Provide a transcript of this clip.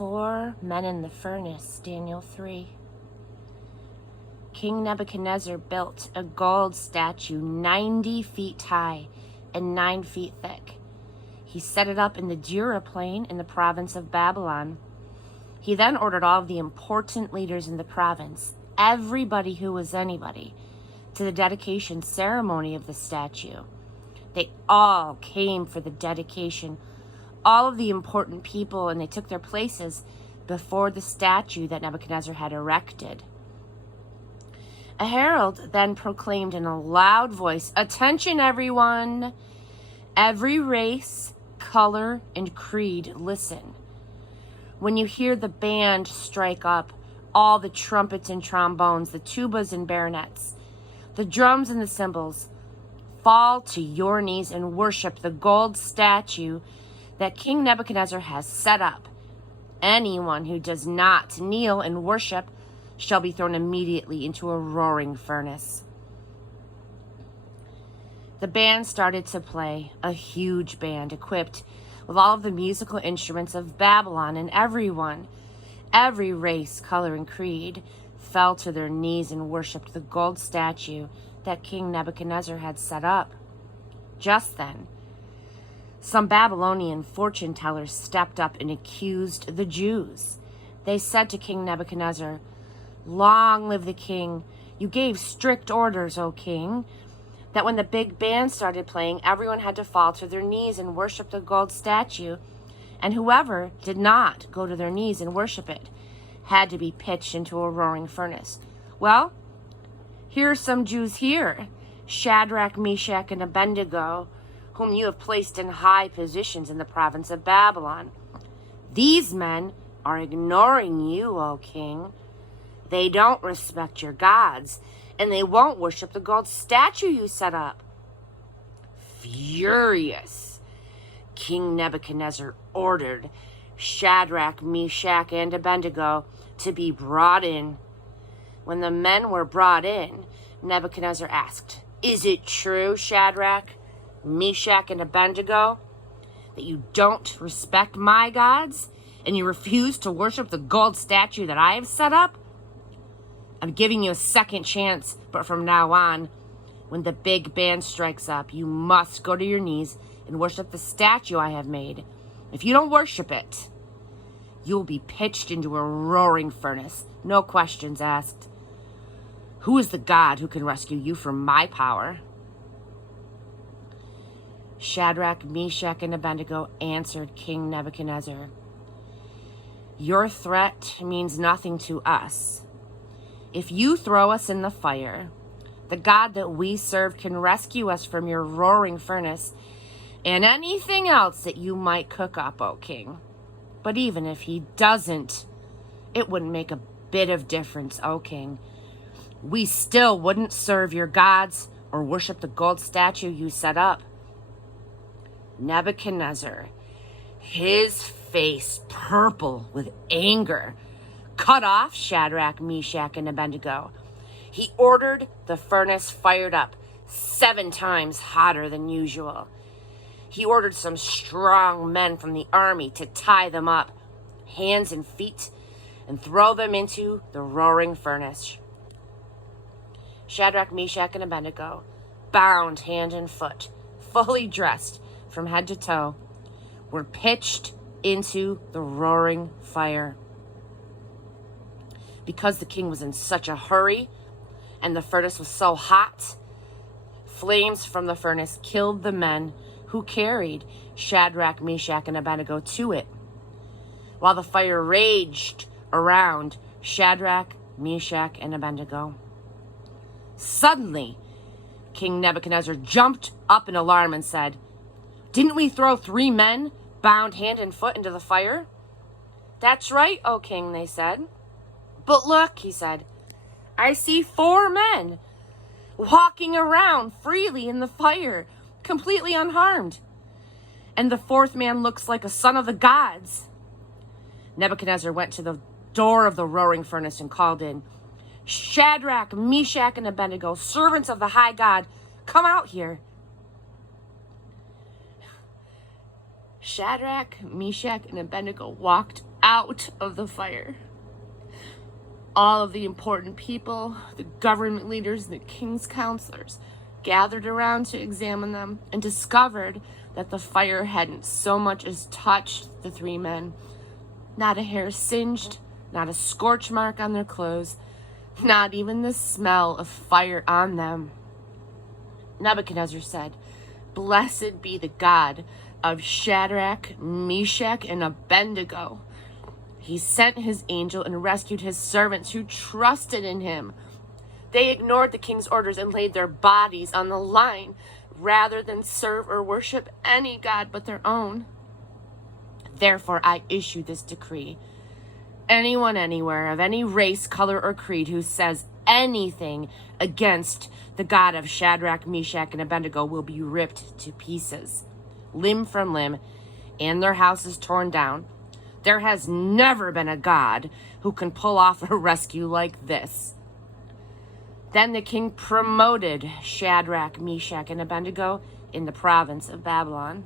4 men in the furnace, Daniel 3. King Nebuchadnezzar built a gold statue 90 feet high and 9 feet thick. He set it up in the Dura plain in the province of Babylon. He then ordered all of the important leaders in the province, everybody who was anybody, to the dedication ceremony of the statue. They all came for the dedication, all of the important people, and they took their places before the statue that Nebuchadnezzar had erected. A herald then proclaimed in a loud voice, "Attention, everyone! Every race, color, and creed, listen. When you hear the band strike up, all the trumpets and trombones, the tubas and baronets, the drums and the cymbals, fall to your knees and worship the gold statue that King Nebuchadnezzar has set up. Anyone who does not kneel and worship shall be thrown immediately into a roaring furnace." The band started to play, a huge band equipped with all of the musical instruments of Babylon, and everyone, every race, color, and creed, fell to their knees and worshipped the gold statue that King Nebuchadnezzar had set up. Just then, some Babylonian fortune tellers stepped up and accused the Jews. They said to King Nebuchadnezzar, "Long live the king. You gave strict orders, O king, that when the big band started playing, everyone had to fall to their knees and worship the gold statue, and whoever did not go to their knees and worship it had to be pitched into a roaring furnace. Well, here are some Jews here, Shadrach, Meshach, and Abednego, whom you have placed in high positions in the province of Babylon. These men are ignoring you, O king. They don't respect your gods, and they won't worship the gold statue you set up." Furious, King Nebuchadnezzar ordered Shadrach, Meshach, and Abednego to be brought in. When the men were brought in, Nebuchadnezzar asked, "Is it true, Shadrach, Meshach, and Abednego, that you don't respect my gods and you refuse to worship the gold statue that I have set up? I'm giving you a second chance, but from now on, when the big band strikes up, you must go to your knees and worship the statue I have made. If you don't worship it, you will be pitched into a roaring furnace, no questions asked. Who is the God who can rescue you from my power?" Shadrach, Meshach, and Abednego answered King Nebuchadnezzar, "Your threat means nothing to us. If you throw us in the fire, the God that we serve can rescue us from your roaring furnace and anything else that you might cook up, O king. But even if he doesn't, it wouldn't make a bit of difference, O king. We still wouldn't serve your gods or worship the gold statue you set up." Nebuchadnezzar, his face purple with anger, cut off Shadrach, Meshach, and Abednego. He ordered the furnace fired up 7 times hotter than usual. He ordered some strong men from the army to tie them up, hands and feet, and throw them into the roaring furnace. Shadrach, Meshach, and Abednego, bound hand and foot, fully dressed from head to toe, were pitched into the roaring fire. Because the king was in such a hurry and the furnace was so hot, flames from the furnace killed the men who carried Shadrach, Meshach, and Abednego to it. While the fire raged around Shadrach, Meshach, and Abednego. Suddenly, King Nebuchadnezzar jumped up in alarm and said, "Didn't we throw 3 men bound hand and foot into the fire?" "That's right, O king," they said. "But look," he said, "I see 4 men walking around freely in the fire, completely unharmed. And the 4th man looks like a son of the gods." Nebuchadnezzar went to the door of the roaring furnace and called in, "Shadrach, Meshach, and Abednego, servants of the high God, come out here." Shadrach, Meshach, and Abednego walked out of the fire. All of the important people, the government leaders, and the king's counselors gathered around to examine them and discovered that the fire hadn't so much as touched the three men. Not a hair singed, not a scorch mark on their clothes, not even the smell of fire on them. Nebuchadnezzar said, "Blessed be the God of Shadrach, Meshach, and Abednego. He sent his angel and rescued his servants who trusted in him. They ignored the king's orders and laid their bodies on the line rather than serve or worship any god but their own. Therefore, I issue this decree. Anyone anywhere of any race, color, or creed who says anything against the God of Shadrach, Meshach, and Abednego will be ripped to pieces, limb from limb, and their houses torn down. There has never been a God who can pull off a rescue like this." Then the king promoted Shadrach, Meshach, and Abednego in the province of Babylon.